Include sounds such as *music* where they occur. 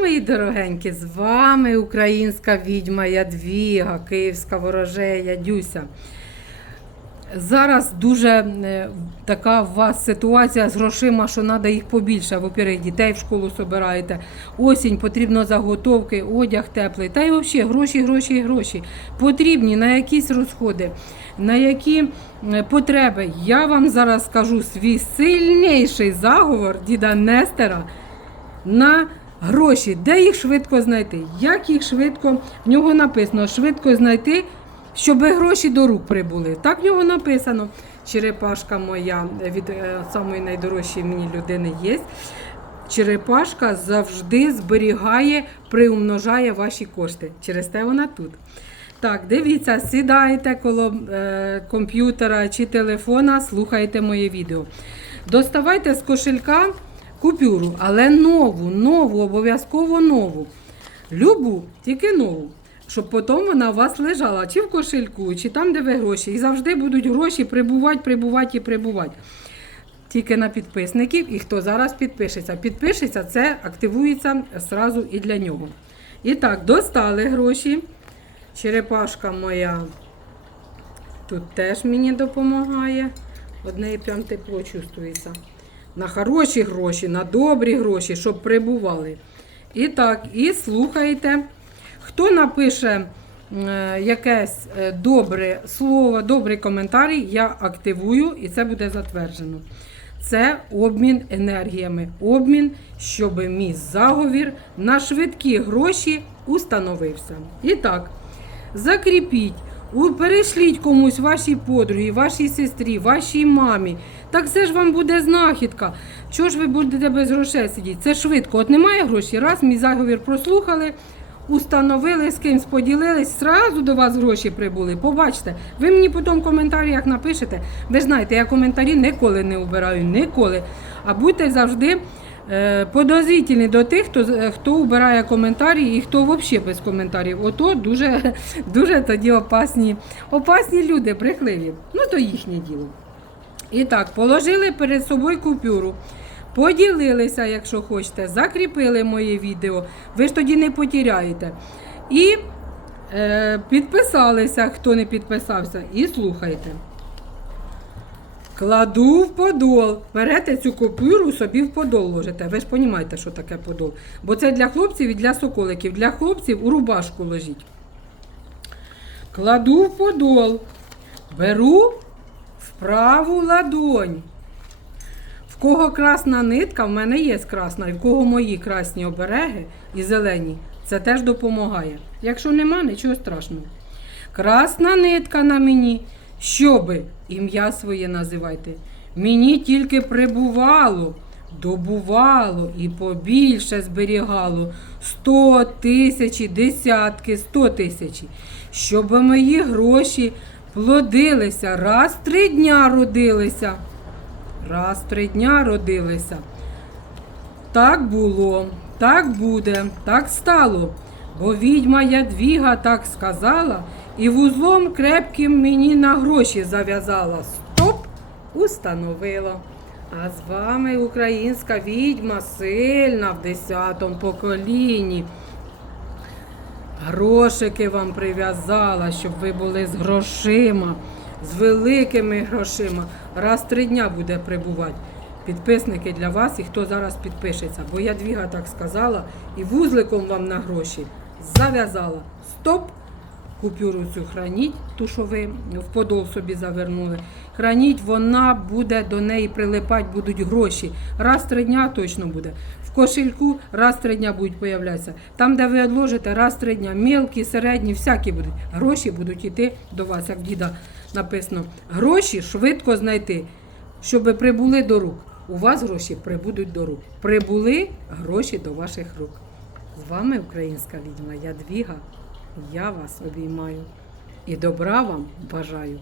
мої дорогенькі, з вами українська відьма Ядвіга, київська ворожея Дюся. Зараз дуже е, така у вас ситуація з грошима, що треба їх побільше. Во-первых, дітей в школу собираєте. Осінь, потрібно заготовки, одяг теплий. Та й взагалі гроші, гроші гроші. Потрібні на якісь розходи, на які е, потреби. Я вам зараз скажу свій сильніший заговор діда Нестера на гроші. Де їх швидко знайти? Як їх швидко, в нього написано, швидко знайти, щоб гроші до рук прибули. Так в нього написано. Черепашка моя від е, самої найдорожчої мені людини є. Черепашка завжди зберігає, приумножає ваші кошти. Через те вона тут. Так, дивіться, сідайте коло е, комп'ютера чи телефона, слухайте моє відео. Доставайте з кошелька купюру, але нову, нову, обов'язково нову. Любу, тільки нову. Щоб потім вона у вас лежала чи в кошельку, чи там, де ви гроші. І завжди будуть гроші прибувати, прибувати і прибувати. Тільки на підписників і хто зараз підпишеться. Підпишеться, це активується одразу і для нього. І так, достали гроші. Черепашка моя тут теж мені допомагає. Одне прям тепло чувствується. На хороші гроші, на добрі гроші, щоб прибували. І так, і слухайте. Хто напише е, якесь е, добре слово, добрий коментарій, я активую і це буде затверджено. Це обмін енергіями, обмін, щоб мій заговір на швидкі гроші установився. І так, закріпіть, перешліть комусь вашій подругі, вашій сестрі, вашій мамі. Так це ж вам буде знахідка. Чого ж ви будете без грошей сидіти? Це швидко. От немає грошей. Раз мій заговір прослухали, установили, з кимсь поділились, зразу до вас гроші прибули. Побачите, ви мені потім в коментарях напишете. Ви ж знаєте, я коментарі ніколи не убираю, ніколи. А будьте завжди подозрительні до тих, хто, з- хто убирає коментарі і хто взагалі без коментарів. Ото дуже, *laughs* дуже тоді опасні, опасні люди, брехливі. Ну, то їхнє діло. І так, положили перед собою купюру. Поділилися, якщо хочете, закріпили моє відео, ви ж тоді не потеряєте. І е, підписалися, хто не підписався, і слухайте. Кладу в подол. Берете цю купюру, собі в подол ложите. Ви ж розумієте, що таке подол. Бо це для хлопців і для соколиків. Для хлопців у рубашку ложіть. Кладу в подол. Беру в праву ладонь. В кого красна нитка, в мене є красна, і в кого мої красні обереги і зелені, це теж допомагає. Якщо нема, нічого страшного. Красна нитка на мені, щоби ім'я своє називайте. Мені тільки прибувало, добувало і побільше зберігало сто тисячі, десятки, сто тисячі, щоб мої гроші плодилися, раз три дня родилися. Раз три дня родилися. Так було, так буде, так стало. Бо відьма Ядвіга так сказала і вузлом крепким мені на гроші зав'язала. Стоп! Установило. А з вами українська відьма сильна в десятому поколінні. Грошики вам прив'язала, щоб ви були з грошима, з великими грошима. Раз три дня буде прибувати. Підписники для вас і хто зараз підпишеться. Бо я двіга так сказала і вузликом вам на гроші зав'язала. Стоп! Купюру цю храніть, ту, що ви в подол собі завернули. Храніть, вона буде до неї прилипати, будуть гроші. Раз три дня точно буде. В кошельку раз три дня будуть появлятися. Там, де ви відложите, раз три дня. Мілкі, середні, всякі будуть. Гроші будуть йти до вас, як діда написано. Гроші швидко знайти, щоб прибули до рук. У вас гроші прибудуть до рук. Прибули гроші до ваших рук. З вами українська відьма Ядвіга. Я вас обіймаю і добра вам бажаю.